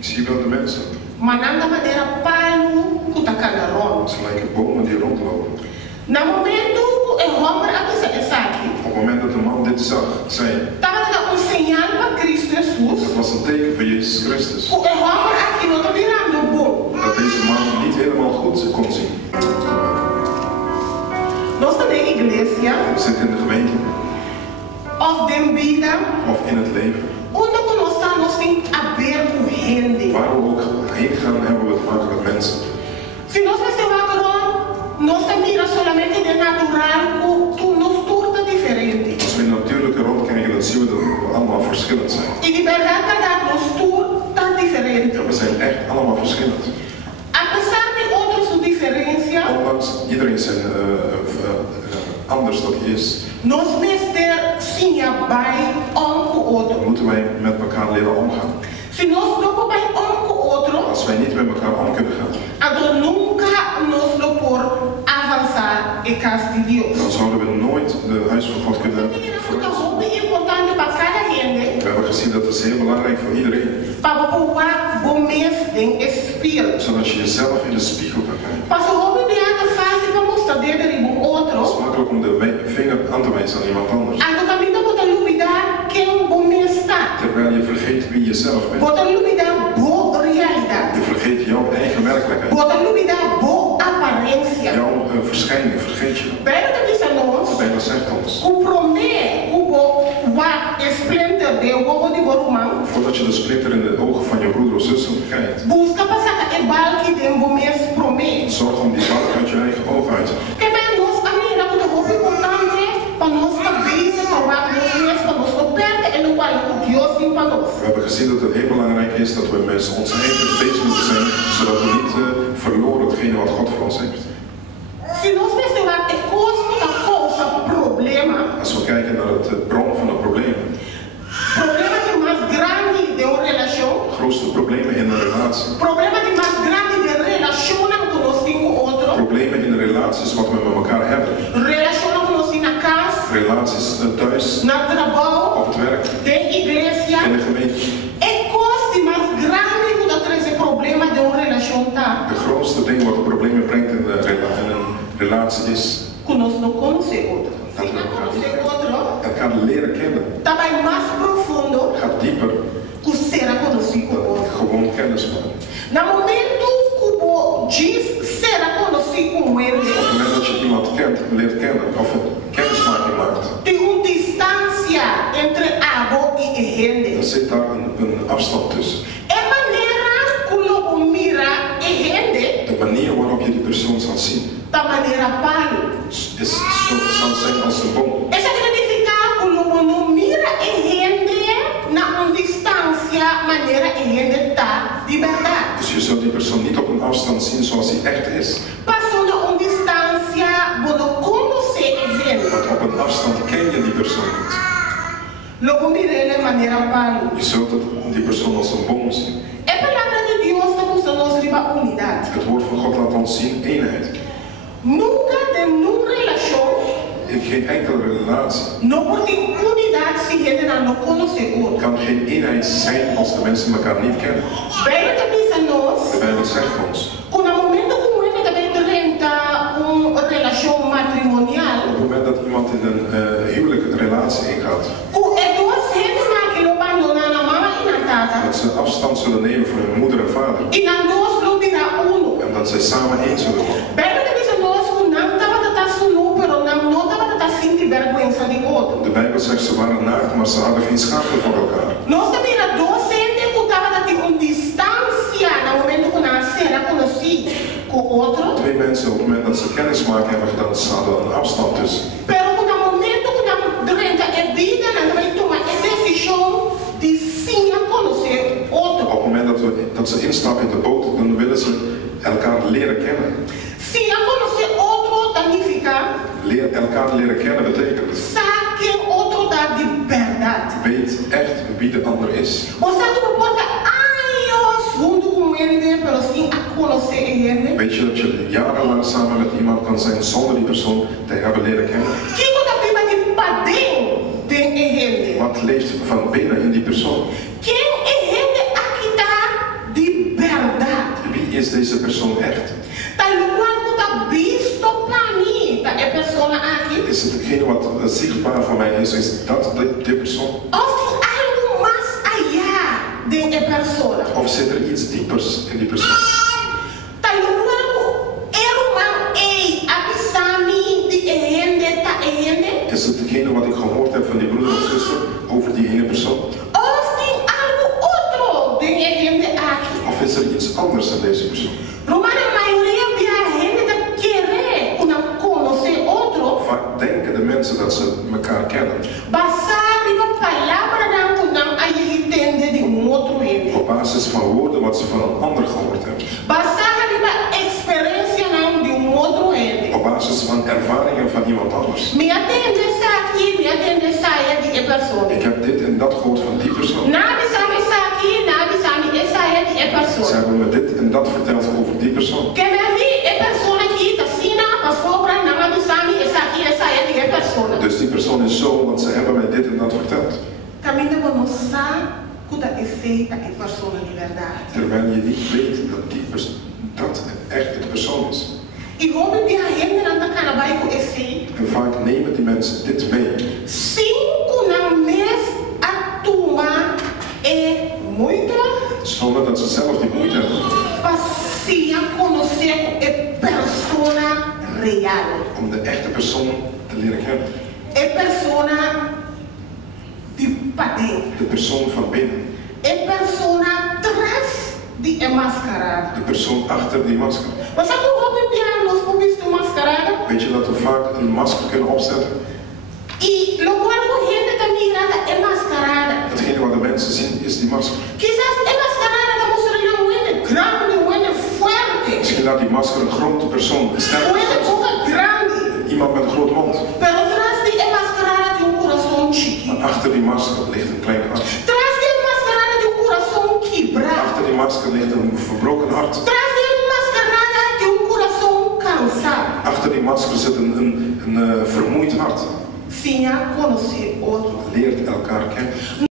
Ik zie wel de mensen. Maar na maneira palo kutakana ron. Ze lijken bomen die rondlopen. Na momento é Homer aqui aqui. Op het moment dat de man dit zag, zei tava dando sinal para Cristo Jesus. dat was een teken van Jezus Christus. O Homer aqui não tá virando bom. Dat deze man niet helemaal goed kon zien. Nós também igreja. We zitten in de gemeente. Of de vida. Of in het leven. Onde nós temos aberto rende. Waar we ook heen gaan, hebben we te maken met mensen. Se nós nós também solamente de natural, nos turta diferente. Als we in natuurlijke rondkijken, dan zien we dat we allemaal verschillend zijn. E de verdade dat nos turta diferente. Ja, we zijn echt allemaal verschillend. Apesar de outras diferenças, ondanks iedereen zijn anders dat is. Nós mister sim bij outro. Moeten wij met elkaar leren omgaan. Se nós não bij outro, als wij niet met elkaar om kunnen gaan, então nunca nos lo por avançar em casa de Deus. Dan zouden we nooit de huis van God kunnen verlaten. We hebben gezien dat is heel belangrijk voor iedereen. Zodat je jezelf in de spiegel kan kijken. Het is makkelijk om de vinger aan te wijzen aan iemand anders. Terwijl je vergeet wie je zelf bent. Je vergeet jouw eigen werkelijkheid. Jouw verschijning vergeet je. De Bijbel zegt ons. Voordat je de splinter in de ogen van je broer of zus kijkt. Zorg om die balk uit je eigen ogen uit te halen. We hebben gezien dat het heel belangrijk is dat we met ons eigen bezig moeten zijn, zodat we niet verloren hetgene wat God voor ons heeft. Als we kijken naar het bron van het probleem. Grootste problemen in een relatie. Problemen in de relaties wat we met elkaar hebben. Relaties thuis, op het werk, in de gemeente. De grootste ding wat de problemen brengt in een relatie is dat we elkaar leren kennen. Gaat dieper dan gewoon kennis maken. Op het moment dat je iemand kent, leert kennen of kennismaking maakt, dan zit daar een afstand tussen. De manier waarop je die persoon zal zien zal zijn als een boom. Dus je zult die persoon niet op een afstand zien zoals hij echt is. Want op een afstand ken je die persoon niet. Je zult die persoon als een boom zien. Het woord van God laat ons zien eenheid. In geen enkele relatie kan geen eenheid zijn als de mensen elkaar niet kennen. De Bijbel zegt ons. Op het moment dat iemand in een huwelijke relatie ingaat, dat ze afstand zullen nemen van hun moeder en vader. En dat zij samen één zullen worden. De Bijbel zegt ze waren naakt, maar ze hadden geen schaamte voor elkaar. Twee mensen op het moment dat ze kennismaking hebben gedaan, ze hadden een afstand tussen. Op het moment dat ze instappen in de boot, dan willen ze elkaar leren kennen. Elkaar leren kennen betekent weet echt wie de ander is. Weet je dat je jarenlang samen met iemand kan zijn zonder die persoon te hebben leren kennen? Wat leeft van binnen in die persoon? hetgene wat zichtbaar voor mij is dat de persoon. Of tem algo mais allá de a persona. Of zit er iets diepers in die persoon? Is het degene wat ik gehoord heb van die broeder of zuster over die ene persoon? Of is er iets anders in deze persoon? Vaak denken de mensen dat ze elkaar kennen. Op basis van woorden wat ze van een ander gehoord hebben. Op basis van ervaringen van iemand anders. Ik heb dit en dat gehoord van die persoon. Ze hebben me dit en dat verteld over die persoon. Dus die persoon is zo, want ze hebben mij dit en dat verteld. Terwijl je niet weet dat echt de persoon is. En vaak nemen die mensen dit mee. Zonder dat ze zelf die moeite hebben. Om de echte persoon te leren kennen. De persoon van binnen. De persoon achter die masker. Weet je dat we vaak een masker kunnen opzetten? Hetgene wat de mensen zien is die masker. Misschien dat die masker een grote persoon is. Iemand met een grote mond. Maar achter die masker ligt een klein hart. Achter die masker ligt een verbroken hart. Achter die masker zit een vermoeid hart. Leert elkaar kennen.